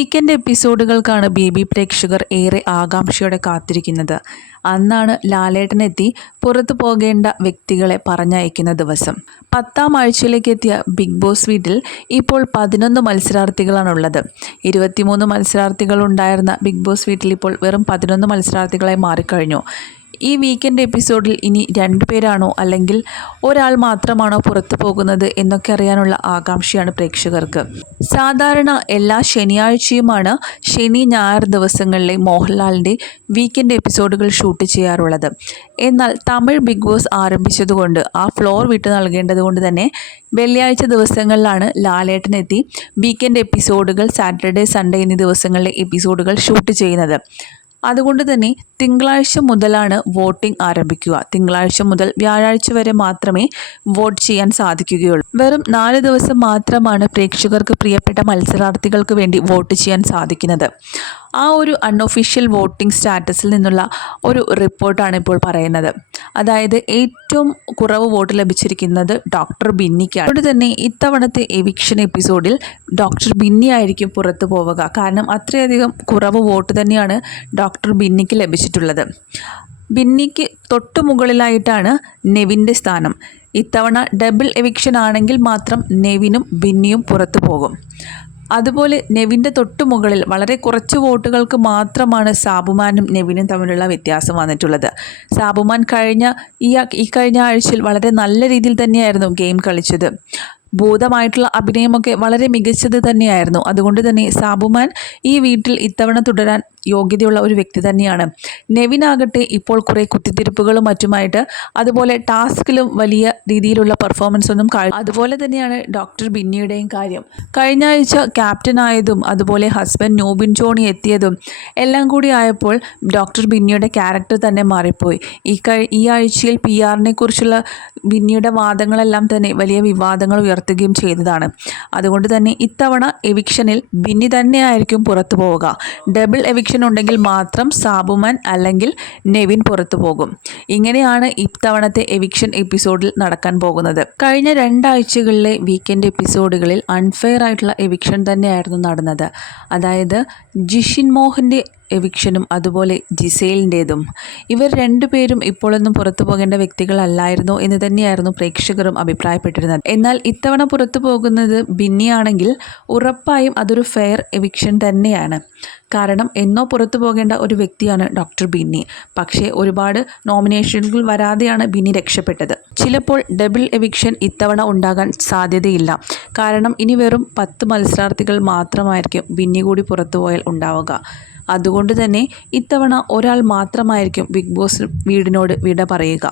Weekend എപ്പിസോഡുകൾക്കാണ് B B പ്രേക്ഷകർ ഏറെ ആകാംക്ഷയോടെ കാത്തിരിക്കുന്നത്. അന്നാണ് ലാലേട്ടനെത്തി പുറത്തു പോകേണ്ട വ്യക്തികളെ പറഞ്ഞയക്കുന്ന ദിവസം. പത്താം ആഴ്ചയിലേക്ക് എത്തിയ ബിഗ് ബോസ് വീട്ടിൽ ഇപ്പോൾ പതിനൊന്ന് മത്സരാർത്ഥികളാണുള്ളത്. ഇരുപത്തിമൂന്ന് മത്സരാർത്ഥികൾ ഉണ്ടായിരുന്ന ബിഗ് ബോസ് വീട്ടിൽ ഇപ്പോൾ വെറും പതിനൊന്ന് മത്സരാർത്ഥികളായി മാറിക്കഴിഞ്ഞു. ഈ വീക്കെൻഡ് എപ്പിസോഡിൽ ഇനി രണ്ട് പേരാണോ അല്ലെങ്കിൽ ഒരാൾ മാത്രമാണോ പുറത്തു പോകുന്നത് എന്നൊക്കെ അറിയാനുള്ള ആകാംക്ഷയാണ് പ്രേക്ഷകർക്ക്. സാധാരണ എല്ലാ ശനിയാഴ്ചയുമാണ് ശനി ഞായർ ദിവസങ്ങളിലെ മോഹൻലാലിന്റെ വീക്കെൻഡ് എപ്പിസോഡുകൾ ഷൂട്ട് ചെയ്യാറുള്ളത്. എന്നാൽ തമിഴ് ബിഗ് ബോസ് ആരംഭിച്ചതുകൊണ്ട് ആ ഫ്ലോർ വിട്ടു നൽകേണ്ടതുകൊണ്ട് തന്നെ വെള്ളിയാഴ്ച ദിവസങ്ങളിലാണ് ലാലേട്ടനെത്തി വീക്കെൻഡ് എപ്പിസോഡുകൾ സാറ്റർഡേ സൺഡേ എന്നീ ദിവസങ്ങളിലെ എപ്പിസോഡുകൾ ഷൂട്ട് ചെയ്യുന്നത്. അതുകൊണ്ട് തന്നെ തിങ്കളാഴ്ച മുതലാണ് വോട്ടിംഗ് ആരംഭിക്കുക. തിങ്കളാഴ്ച മുതൽ വ്യാഴാഴ്ച വരെ മാത്രമേ വോട്ട് ചെയ്യാൻ സാധിക്കുകയുള്ളൂ. വെറും നാല് ദിവസം മാത്രമാണ് പ്രേക്ഷകർക്ക് പ്രിയപ്പെട്ട മത്സരാർത്ഥികൾക്ക് വേണ്ടി വോട്ട് ചെയ്യാൻ സാധിക്കുന്നത്. ആ ഒരു അൺഒഫീഷ്യൽ വോട്ടിംഗ് സ്റ്റാറ്റസിൽ നിന്നുള്ള ഒരു റിപ്പോർട്ടാണ് ഇപ്പോൾ പറയുന്നത്. അതായത് ഏറ്റവും കുറവ് വോട്ട് ലഭിച്ചിരിക്കുന്നത് ഡോക്ടർ ബിന്നിക്കാണ്. അതുകൊണ്ട് തന്നെ ഇത്തവണത്തെ എവിക്ഷൻ എപ്പിസോഡിൽ ഡോക്ടർ ബിന്നി ആയിരിക്കും പുറത്തു പോവുക. കാരണം അത്രയധികം കുറവ് വോട്ട് തന്നെയാണ് ഡോക്ടർ ബിന്നിക്ക് ലഭിച്ചിട്ടുള്ളത്. ബിന്നിക്ക് തൊട്ടു മുകളിലായിട്ടാണ് നെവിന്റെ സ്ഥാനം. ഇത്തവണ ഡബിൾ എവിക്ഷൻ ആണെങ്കിൽ മാത്രം നെവിനും ബിന്നിയും പുറത്തു പോകും. അതുപോലെ നെവിന്റെ തൊട്ടു മുകളിൽ വളരെ കുറച്ച് വോട്ടുകൾക്ക് മാത്രമാണ് സാബുമാനും നെവിനും തമ്മിലുള്ള വ്യത്യാസം വന്നിട്ടുള്ളത്. സാബുമാൻ കഴിഞ്ഞ ഈ ഈ കഴിഞ്ഞ ആഴ്ചയിൽ വളരെ നല്ല രീതിയിൽ തന്നെയായിരുന്നു ഗെയിം കളിച്ചത്. ഭൂതമായിട്ടുള്ള അഭിനയമൊക്കെ വളരെ മികച്ചത് തന്നെയായിരുന്നു. അതുകൊണ്ട് തന്നെ സാബുമാൻ ഈ വീട്ടിൽ ഇത്തവണ തുടരാൻ യോഗ്യതയുള്ള ഒരു വ്യക്തി തന്നെയാണ്. നെവിനാകട്ടെ ഇപ്പോൾ കുറേ കുത്തിത്തിരിപ്പുകളും മറ്റുമായിട്ട് അതുപോലെ ടാസ്കിലും വലിയ രീതിയിലുള്ള പെർഫോമൻസ് ഒന്നും അതുപോലെ തന്നെയാണ് ഡോക്ടർ ബിന്നിയുടെയും കാര്യം. കഴിഞ്ഞ ആഴ്ച ക്യാപ്റ്റൻ ആയതും അതുപോലെ ഹസ്ബൻഡ് നോബിൻ ജോണി എത്തിയതും എല്ലാം കൂടി ആയപ്പോൾ ഡോക്ടർ ബിന്നിയുടെ ക്യാരക്ടർ തന്നെ മാറിപ്പോയി. ഈ ഈ ആഴ്ചയിൽ പി ആറിനെ കുറിച്ചുള്ള ബിന്നിയുടെ വാദങ്ങളെല്ലാം തന്നെ വലിയ വിവാദങ്ങൾ ഉയർത്തുകയും ചെയ്തതാണ്. അതുകൊണ്ട് തന്നെ ഇത്തവണ എവിക്ഷനിൽ ബിന്നി തന്നെയായിരിക്കും പുറത്തു പോവുക. ഡബിൾ എവിക്ഷൻ ഉണ്ടെങ്കിൽ മാത്രം സാബുമാൻ അല്ലെങ്കിൽ നെവിൻ പുറത്തു പോകും. ഇങ്ങനെയാണ് ഇത്തവണത്തെ എവിക്ഷൻ എപ്പിസോഡിൽ നടക്കാൻ പോകുന്നത്. കഴിഞ്ഞ രണ്ടാഴ്ചകളിലെ വീക്കെൻഡ് എപ്പിസോഡുകളിൽ അൺഫെയർ ആയിട്ടുള്ള എവിക്ഷൻ തന്നെയായിരുന്നു നടന്നത്. അതായത് ജിഷിൻ മോഹന്റെ എവിക്ഷനും അതുപോലെ ജിസേലിന്റേതും ഇവർ രണ്ടുപേരും ഇപ്പോഴൊന്നും പുറത്തു പോകേണ്ട വ്യക്തികളല്ലായിരുന്നു എന്ന് തന്നെയായിരുന്നു പ്രേക്ഷകരും അഭിപ്രായപ്പെട്ടിരുന്നത്. എന്നാൽ ഇത്തവണ പുറത്തു പോകുന്നത് ബിന്നിയാണെങ്കിൽ ഉറപ്പായും അതൊരു ഫെയർ എവിക്ഷൻ തന്നെയാണ്. കാരണം എന്നോ പുറത്തു പോകേണ്ട ഒരു വ്യക്തിയാണ് ഡോക്ടർ ബിന്നി. പക്ഷേ ഒരുപാട് നോമിനേഷനുകൾ വരാതെയാണ് ബിന്നി രക്ഷപ്പെട്ടത്. ചിലപ്പോൾ ഡബിൾ എവിക്ഷൻ ഇത്തവണ ഉണ്ടാകാൻ സാധ്യതയില്ല. കാരണം ഇനി വെറും പത്ത് മത്സരാർത്ഥികൾ മാത്രമായിരിക്കും ബിന്നി കൂടി പുറത്തു പോയാൽ ഉണ്ടാവുക. അതുകൊണ്ട് തന്നെ ഇത്തവണ ഒരാൾ മാത്രമായിരിക്കും ബിഗ് ബോസ് വീടിനോട് വിട പറയുക.